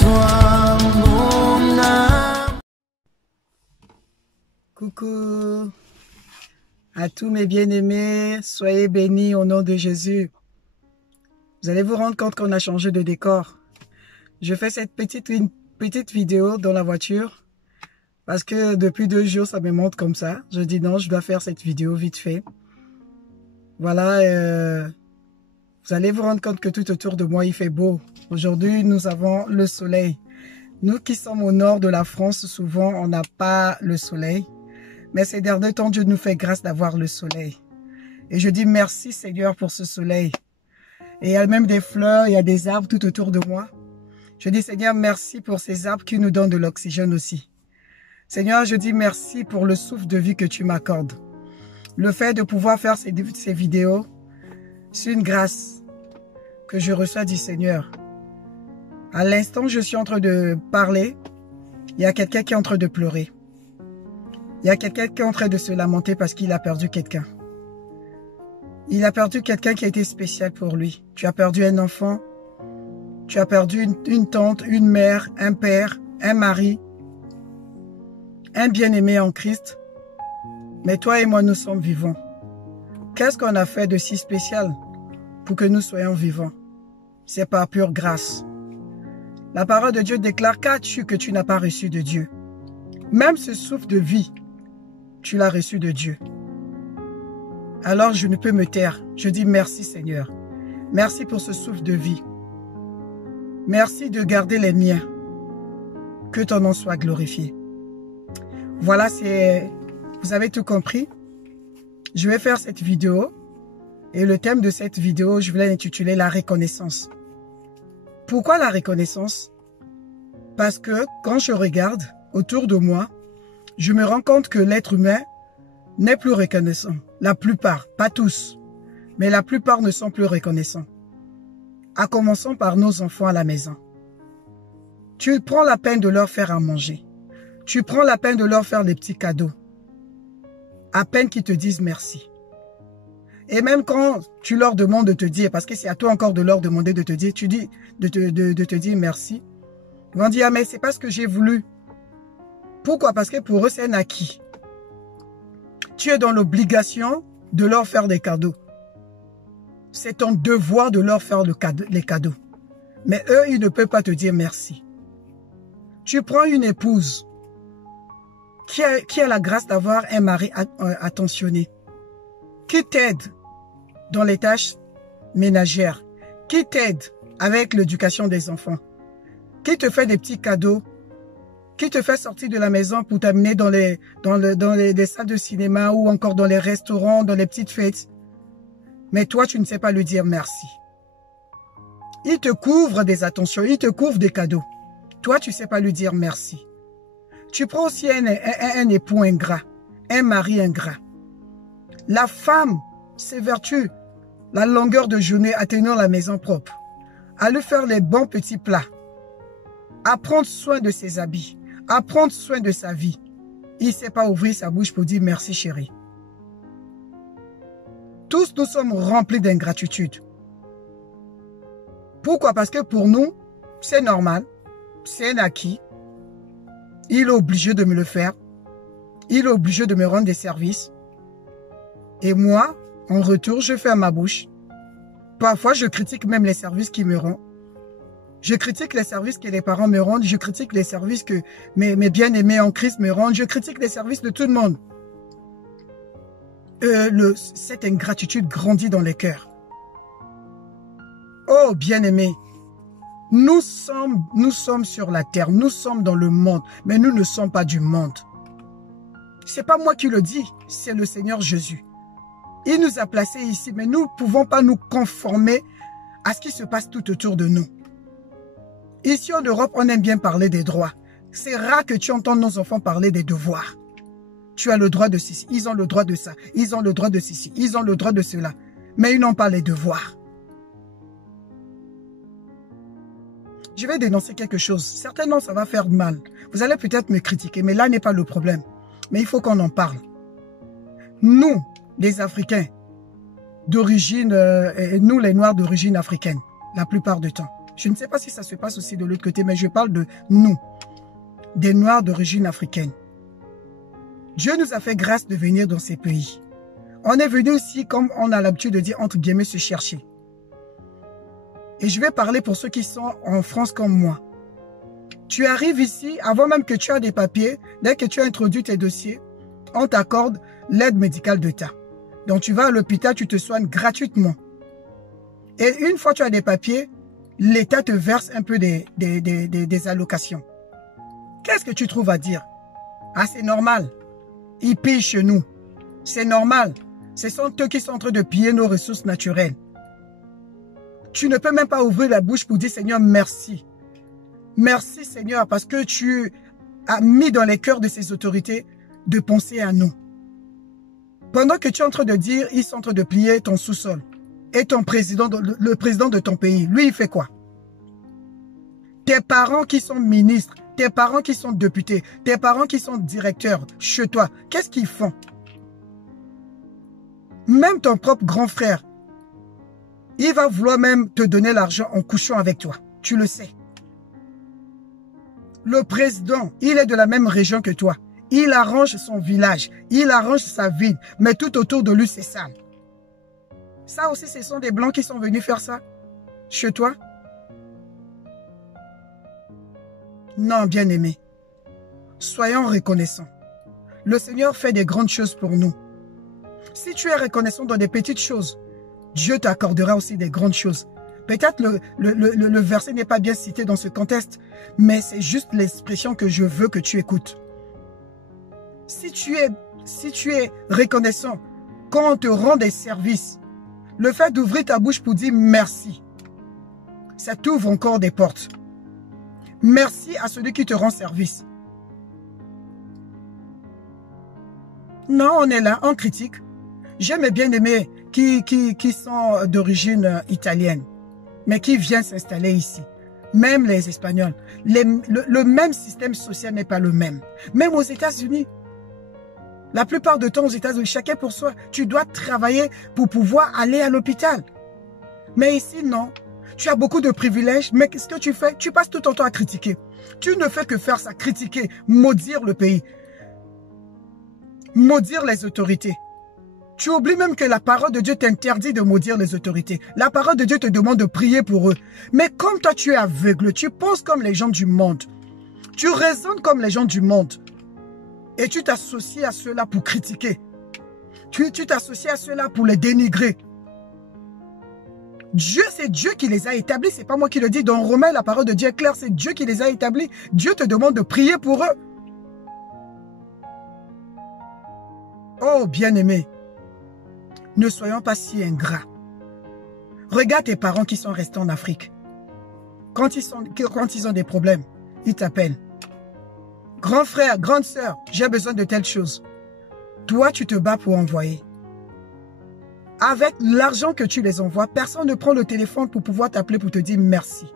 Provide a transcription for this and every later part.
toi, mon âme. Coucou à tous mes bien-aimés, soyez bénis au nom de Jésus. Vous allez vous rendre compte qu'on a changé de décor. Je fais cette petite vidéo dans la voiture parce que depuis 2 jours, ça me montre comme ça. Je dis non, je dois faire cette vidéo vite fait. Voilà, vous allez vous rendre compte que tout autour de moi, il fait beau. Aujourd'hui, nous avons le soleil. Nous qui sommes au nord de la France, souvent, on n'a pas le soleil. Mais ces derniers temps, Dieu nous fait grâce d'avoir le soleil. Et je dis merci Seigneur pour ce soleil. Et il y a même des fleurs, il y a des arbres tout autour de moi. Je dis Seigneur, merci pour ces arbres qui nous donnent de l'oxygène aussi. Seigneur, je dis merci pour le souffle de vie que tu m'accordes. Le fait de pouvoir faire ces vidéos, c'est une grâce que je reçois du Seigneur. À l'instant où je suis en train de parler, il y a quelqu'un qui est en train de pleurer. Il y a quelqu'un qui est en train de se lamenter parce qu'il a perdu quelqu'un. Il a perdu quelqu'un qui a été spécial pour lui. Tu as perdu un enfant, tu as perdu une tante, une mère, un père, un mari, un bien-aimé en Christ. Mais toi et moi, nous sommes vivants. Qu'est-ce qu'on a fait de si spécial pour que nous soyons vivants? C'est par pure grâce. La parole de Dieu déclare qu'as-tu que tu n'as pas reçu de Dieu? Même ce souffle de vie, tu l'as reçu de Dieu. Alors je ne peux me taire. Je dis merci Seigneur. Merci pour ce souffle de vie. Merci de garder les miens. Que ton nom soit glorifié. Voilà, vous avez tout compris. Je vais faire cette vidéo. Et le thème de cette vidéo, je vais l'intituler la reconnaissance. Pourquoi la reconnaissance? Parce que quand je regarde autour de moi, je me rends compte que l'être humain n'est plus reconnaissant. La plupart, pas tous, mais la plupart ne sont plus reconnaissants. À commencer par nos enfants à la maison. Tu prends la peine de leur faire à manger. Tu prends la peine de leur faire des petits cadeaux. À peine qu'ils te disent merci. Et même quand tu leur demandes de te dire, parce que c'est à toi encore de leur demander de te dire, tu dis de te dire merci. Ils vont dire, ah, mais c'est pas ce que j'ai voulu. Pourquoi? Parce que pour eux, c'est un acquis. Tu es dans l'obligation de leur faire des cadeaux. C'est ton devoir de leur faire les cadeaux. Mais eux, ils ne peuvent pas te dire merci. Tu prends une épouse qui a la grâce d'avoir un mari attentionné, qui t'aide dans les tâches ménagères, qui t'aide avec l'éducation des enfants, qui te fait des petits cadeaux, qui te fait sortir de la maison pour t'amener dans les salles de cinéma ou encore dans les restaurants, dans les petites fêtes. Mais toi, tu ne sais pas lui dire merci. Il te couvre des attentions, il te couvre des cadeaux. Toi, tu ne sais pas lui dire merci. Tu prends aussi un époux ingrat, un mari ingrat. La femme s'évertue la longueur de journée à tenir la maison propre, à lui faire les bons petits plats, à prendre soin de ses habits, à prendre soin de sa vie. Il ne sait pas ouvrir sa bouche pour dire merci chérie. Tous nous sommes remplis d'ingratitude. Pourquoi? Parce que pour nous, c'est normal, c'est un acquis. Il est obligé de me le faire. Il est obligé de me rendre des services. Et moi, en retour, je ferme ma bouche. Parfois, je critique même les services qu'il me rend. Je critique les services que les parents me rendent. Je critique les services que mes bien-aimés en Christ me rendent. Je critique les services de tout le monde. Cette ingratitude grandit dans les cœurs. Oh, bien-aimés, nous sommes sur la terre. Nous sommes dans le monde. Mais nous ne sommes pas du monde. Ce n'est pas moi qui le dis. C'est le Seigneur Jésus. Il nous a placés ici. Mais nous ne pouvons pas nous conformer à ce qui se passe tout autour de nous. Ici en Europe, on aime bien parler des droits. C'est rare que tu entends nos enfants parler des devoirs. Tu as le droit de ceci, ils ont le droit de ça, ils ont le droit de ceci, ils ont le droit de cela. Mais ils n'ont pas les devoirs. Je vais dénoncer quelque chose. Certainement, ça va faire mal. Vous allez peut-être me critiquer, mais là n'est pas le problème. Mais il faut qu'on en parle. Nous, les Africains, d'origine, nous les Noirs d'origine africaine, la plupart du temps. Je ne sais pas si ça se passe aussi de l'autre côté, mais je parle de nous, des Noirs d'origine africaine. Dieu nous a fait grâce de venir dans ces pays. On est venu ici, comme on a l'habitude de dire, entre guillemets, se chercher. Et je vais parler pour ceux qui sont en France comme moi. Tu arrives ici, avant même que tu aies des papiers, dès que tu as introduit tes dossiers, on t'accorde l'aide médicale d'État. Donc tu vas à l'hôpital, tu te soignes gratuitement. Et une fois que tu as des papiers, l'État te verse un peu des allocations. Qu'est-ce que tu trouves à dire? Ah, c'est normal. Ils pillent chez nous. C'est normal. Ce sont eux qui sont en train de piller nos ressources naturelles. Tu ne peux même pas ouvrir la bouche pour dire Seigneur, merci. Merci Seigneur parce que tu as mis dans les cœurs de ces autorités de penser à nous. Pendant que tu es en train de dire, ils sont en train de plier ton sous-sol. Et ton président, le président de ton pays, lui, il fait quoi? Tes parents qui sont ministres, tes parents qui sont députés, tes parents qui sont directeurs chez toi, qu'est-ce qu'ils font? Même ton propre grand frère, il va vouloir même te donner l'argent en couchant avec toi. Tu le sais. Le président, il est de la même région que toi. Il arrange son village, il arrange sa ville, mais tout autour de lui, c'est sale. Ça aussi, ce sont des Blancs qui sont venus faire ça chez toi? Non, bien-aimé. Soyons reconnaissants. Le Seigneur fait des grandes choses pour nous. Si tu es reconnaissant dans des petites choses, Dieu t'accordera aussi des grandes choses. Peut-être le verset n'est pas bien cité dans ce contexte, mais c'est juste l'expression que je veux que tu écoutes. Si tu es reconnaissant, quand on te rend des services, le fait d'ouvrir ta bouche pour dire merci, ça t'ouvre encore des portes. Merci à celui qui te rend service. Non, on est là, on critique. J'aime bien aimer qui sont d'origine italienne, mais qui viennent s'installer ici. Même les Espagnols. Le même système social n'est pas le même. Même aux États-Unis. La plupart du temps aux États-Unis, chacun pour soi. Tu dois travailler pour pouvoir aller à l'hôpital. Mais ici, non. Tu as beaucoup de privilèges, mais qu'est-ce que tu fais? Tu passes tout ton temps à critiquer. Tu ne fais que faire ça, critiquer, maudire le pays. Maudire les autorités. Tu oublies même que la parole de Dieu t'interdit de maudire les autorités. La parole de Dieu te demande de prier pour eux. Mais comme toi, tu es aveugle, tu penses comme les gens du monde. Tu raisonnes comme les gens du monde. Et tu t'associes à ceux-là pour critiquer. Tu t'associes à ceux-là pour les dénigrer. Dieu, c'est Dieu qui les a établis. C'est pas moi qui le dis. Dans Romains, la parole de Dieu est claire. C'est Dieu qui les a établis. Dieu te demande de prier pour eux. Oh, bien-aimé. Ne soyons pas si ingrats. Regarde tes parents qui sont restés en Afrique. Quand ils ont des problèmes, ils t'appellent. Grand frère, grande sœur, j'ai besoin de telle chose. Toi, tu te bats pour envoyer. Avec l'argent que tu les envoies, personne ne prend le téléphone pour pouvoir t'appeler pour te dire merci.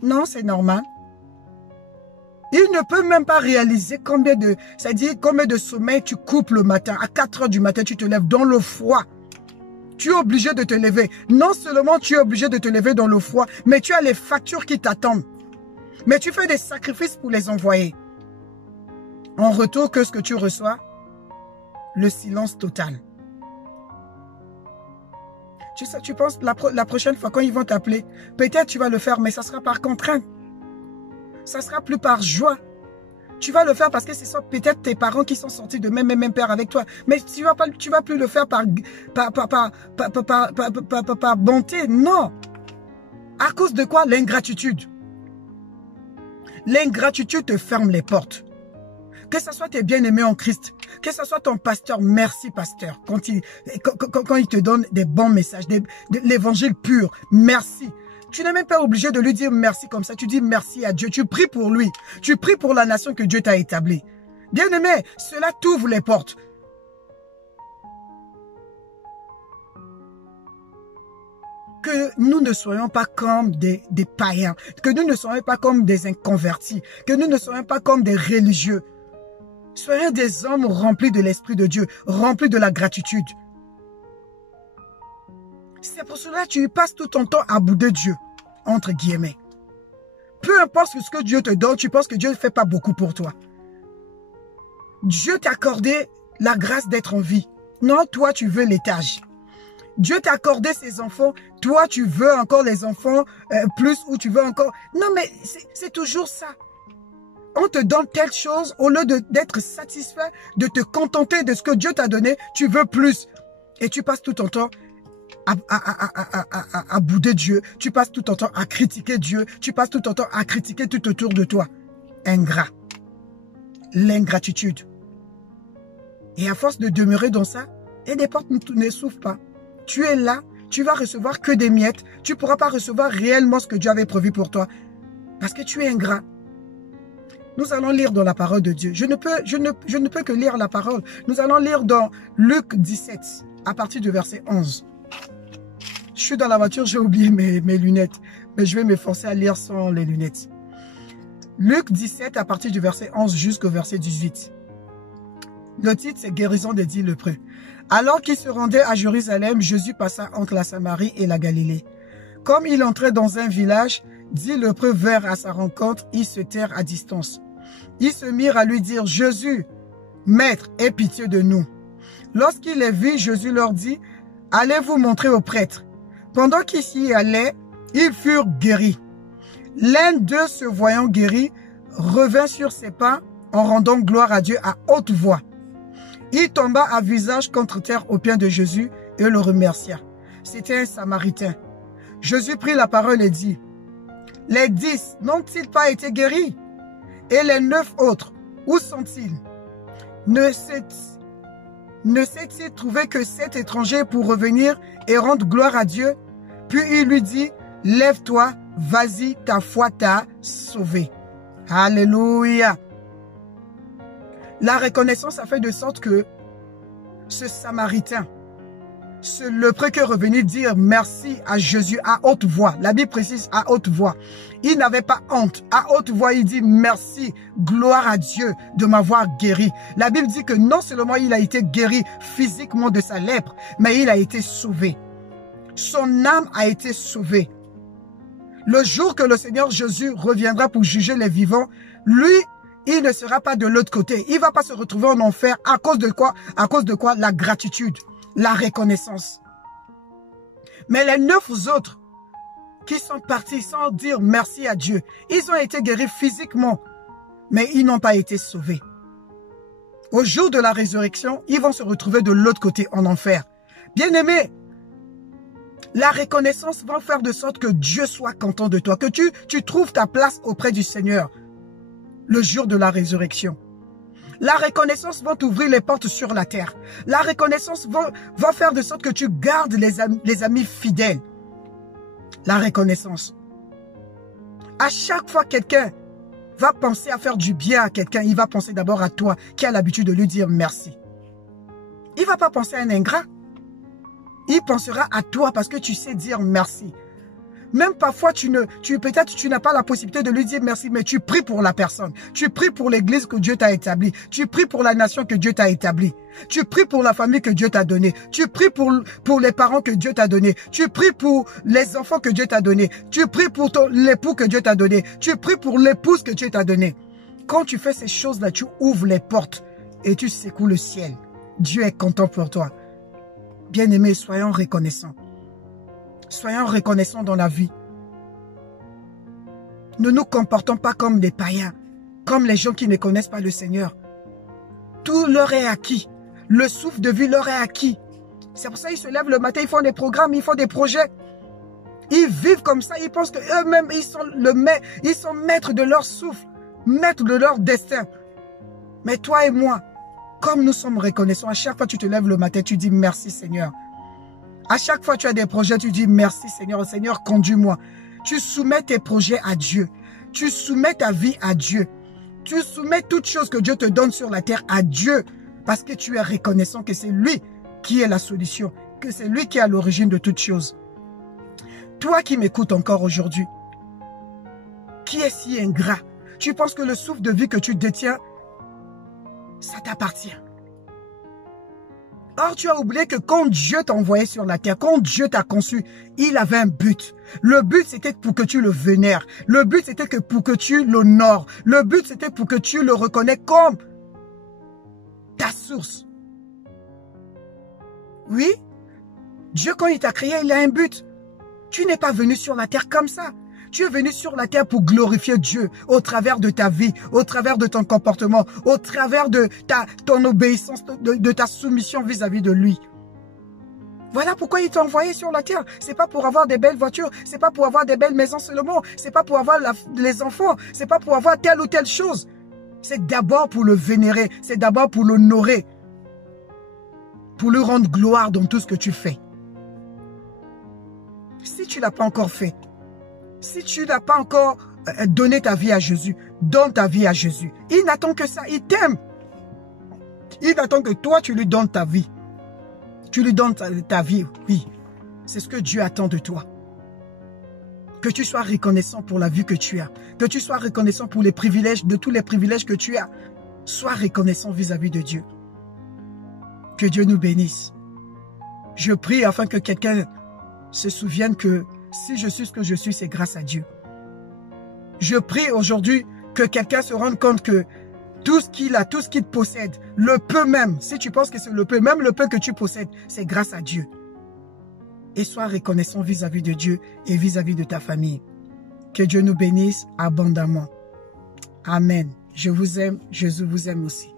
Non, c'est normal. Il ne peut même pas réaliser combien de sommeil tu coupes le matin. À 4 heures du matin, tu te lèves dans le froid. Tu es obligé de te lever. Non seulement tu es obligé de te lever dans le froid, mais tu as les factures qui t'attendent. Mais tu fais des sacrifices pour les envoyer. En retour, qu'est-ce que tu reçois? Le silence total. Tu sais, tu penses la prochaine fois quand ils vont t'appeler, peut-être tu vas le faire, mais ça sera par contrainte. Ça sera plus par joie. Tu vas le faire parce que ce sont peut-être tes parents qui sont sortis de même père avec toi. Mais tu vas plus le faire par bonté. Non. À cause de quoi? L'ingratitude. L'ingratitude te ferme les portes. Que ce soit tes bien-aimés en Christ, que ce soit ton pasteur, merci pasteur, quand il te donne des bons messages, l'évangile pur, merci. Tu n'es même pas obligé de lui dire merci comme ça, tu dis merci à Dieu, tu pries pour lui, tu pries pour la nation que Dieu t'a établie. Bien-aimé, cela t'ouvre les portes. Que nous ne soyons pas comme des païens, que nous ne soyons pas comme des inconvertis, que nous ne soyons pas comme des religieux. Soyons des hommes remplis de l'Esprit de Dieu, remplis de la gratitude. C'est pour cela que tu passes tout ton temps à bouder Dieu. entre guillemets. Peu importe ce que Dieu te donne, tu penses que Dieu ne fait pas beaucoup pour toi. Dieu t'a accordé la grâce d'être en vie. Non, toi, tu veux l'étage. Dieu t'a accordé ses enfants. Toi, tu veux encore les enfants plus ou tu veux encore... Non, mais c'est toujours ça. On te donne telle chose, au lieu d'être satisfait, de te contenter de ce que Dieu t'a donné, tu veux plus. Et tu passes tout ton temps à bouder Dieu. Tu passes tout ton temps à critiquer Dieu. Tu passes tout ton temps à critiquer tout autour de toi. Ingrat. L'ingratitude. Et à force de demeurer dans ça, et des portes ne s'ouvrent pas. Tu es là, tu vas recevoir que des miettes. Tu ne pourras pas recevoir réellement ce que Dieu avait prévu pour toi. Parce que tu es ingrat. Nous allons lire dans la parole de Dieu. Je ne peux que lire la parole. Nous allons lire dans Luc 17, à partir du verset 11. Je suis dans la voiture, j'ai oublié mes lunettes. Mais je vais m'efforcer à lire sans les lunettes. Luc 17, à partir du verset 11 jusqu'au verset 18. Le titre, c'est « Guérison des 10 lépreux ». Alors qu'il se rendait à Jérusalem, Jésus passa entre la Samarie et la Galilée. Comme il entrait dans un village, 10 lépreux vinrent à sa rencontre, ils se tinrent à distance. Ils se mirent à lui dire « Jésus, Maître, aie pitié de nous ». Lorsqu'il les vit, Jésus leur dit « Allez vous montrer au prêtre ». Pendant qu'ils s'y allaient, ils furent guéris. L'un d'eux, se voyant guéri, revint sur ses pas en rendant gloire à Dieu à haute voix. Il tomba à visage contre terre aux pieds de Jésus et le remercia. C'était un Samaritain. Jésus prit la parole et dit « Les 10 n'ont-ils pas été guéris? Et les 9 autres, où sont-ils? Ne s'est-il trouvé que 7 étrangers pour revenir et rendre gloire à Dieu? » Puis il lui dit « Lève-toi, vas-y, ta foi t'a sauvé. » Alléluia. La reconnaissance a fait de sorte que ce Samaritain, ce lépreux qui est revenu dire merci à Jésus à haute voix. La Bible précise à haute voix. Il n'avait pas honte. À haute voix, il dit merci, gloire à Dieu de m'avoir guéri. La Bible dit que non seulement il a été guéri physiquement de sa lèpre, mais il a été sauvé. Son âme a été sauvée. Le jour que le Seigneur Jésus reviendra pour juger les vivants, lui, il ne sera pas de l'autre côté. Il ne va pas se retrouver en enfer. À cause de quoi? À cause de quoi? La gratitude, la reconnaissance. Mais les 9 autres qui sont partis sans dire merci à Dieu, ils ont été guéris physiquement, mais ils n'ont pas été sauvés. Au jour de la résurrection, ils vont se retrouver de l'autre côté en enfer. Bien-aimés, la reconnaissance va faire de sorte que Dieu soit content de toi, que tu trouves ta place auprès du Seigneur. Le jour de la résurrection. La reconnaissance va t'ouvrir les portes sur la terre. La reconnaissance va faire de sorte que tu gardes les amis fidèles. La reconnaissance. À chaque fois que quelqu'un va penser à faire du bien à quelqu'un, il va penser d'abord à toi qui as l'habitude de lui dire merci. Il ne va pas penser à un ingrat. Il pensera à toi parce que tu sais dire merci. Même parfois, peut-être tu n'as pas la possibilité de lui dire merci, mais tu pries pour la personne. Tu pries pour l'église que Dieu t'a établie. Tu pries pour la nation que Dieu t'a établie. Tu pries pour la famille que Dieu t'a donnée. Tu pries pour les parents que Dieu t'a donnés. Tu pries pour les enfants que Dieu t'a donnés. Tu pries pour l'époux que Dieu t'a donné. Tu pries pour l'épouse que Dieu t'a donnée. Quand tu fais ces choses-là, tu ouvres les portes et tu secoues le ciel. Dieu est content pour toi. Bien-aimés, soyons reconnaissants. Soyons reconnaissants dans la vie. Ne nous comportons pas comme des païens, comme les gens qui ne connaissent pas le Seigneur. Tout leur est acquis. Le souffle de vie leur est acquis. C'est pour ça qu'ils se lèvent le matin, ils font des programmes, ils font des projets. Ils vivent comme ça, ils pensent qu'eux-mêmes, ils sont maîtres de leur souffle, maîtres de leur destin. Mais toi et moi, comme nous sommes reconnaissants, à chaque fois que tu te lèves le matin, tu dis merci Seigneur. À chaque fois que tu as des projets, tu dis merci Seigneur. Seigneur, conduis-moi. Tu soumets tes projets à Dieu. Tu soumets ta vie à Dieu. Tu soumets toutes choses que Dieu te donne sur la terre à Dieu. Parce que tu es reconnaissant que c'est lui qui est la solution. Que c'est lui qui est à l'origine de toutes choses. Toi qui m'écoutes encore aujourd'hui, qui est si ingrat, tu penses que le souffle de vie que tu détiens, ça t'appartient. Or, tu as oublié que quand Dieu t'a envoyé sur la terre, quand Dieu t'a conçu, il avait un but. Le but, c'était pour que tu le vénères. Le but, c'était que pour que tu l'honores. Le but, c'était pour que tu le reconnais comme ta source. Oui, Dieu, quand il t'a créé, il a un but. Tu n'es pas venu sur la terre comme ça. Tu es venu sur la terre pour glorifier Dieu au travers de ta vie, au travers de ton comportement, au travers de ton obéissance, de ta soumission vis-à-vis de lui. Voilà pourquoi il t'a envoyé sur la terre. C'est pas pour avoir des belles voitures, c'est pas pour avoir des belles maisons seulement, c'est pas pour avoir les enfants, c'est pas pour avoir telle ou telle chose. C'est d'abord pour le vénérer, c'est d'abord pour l'honorer, pour lui rendre gloire dans tout ce que tu fais. Si tu ne l'as pas encore fait, si tu n'as pas encore donné ta vie à Jésus, donne ta vie à Jésus. Il n'attend que ça, il t'aime. Il attend que toi, tu lui donnes ta vie. Tu lui donnes ta vie, oui. C'est ce que Dieu attend de toi. Que tu sois reconnaissant pour la vie que tu as. Que tu sois reconnaissant pour les privilèges, de tous les privilèges que tu as. Sois reconnaissant vis-à-vis de Dieu. Que Dieu nous bénisse. Je prie afin que quelqu'un se souvienne que si je suis ce que je suis, c'est grâce à Dieu. Je prie aujourd'hui que quelqu'un se rende compte que tout ce qu'il a, tout ce qu'il possède, le peu même, si tu penses que c'est le peu, même le peu que tu possèdes, c'est grâce à Dieu. Et sois reconnaissant vis-à-vis de Dieu et vis-à-vis de ta famille. Que Dieu nous bénisse abondamment. Amen. Je vous aime, Jésus vous aime aussi.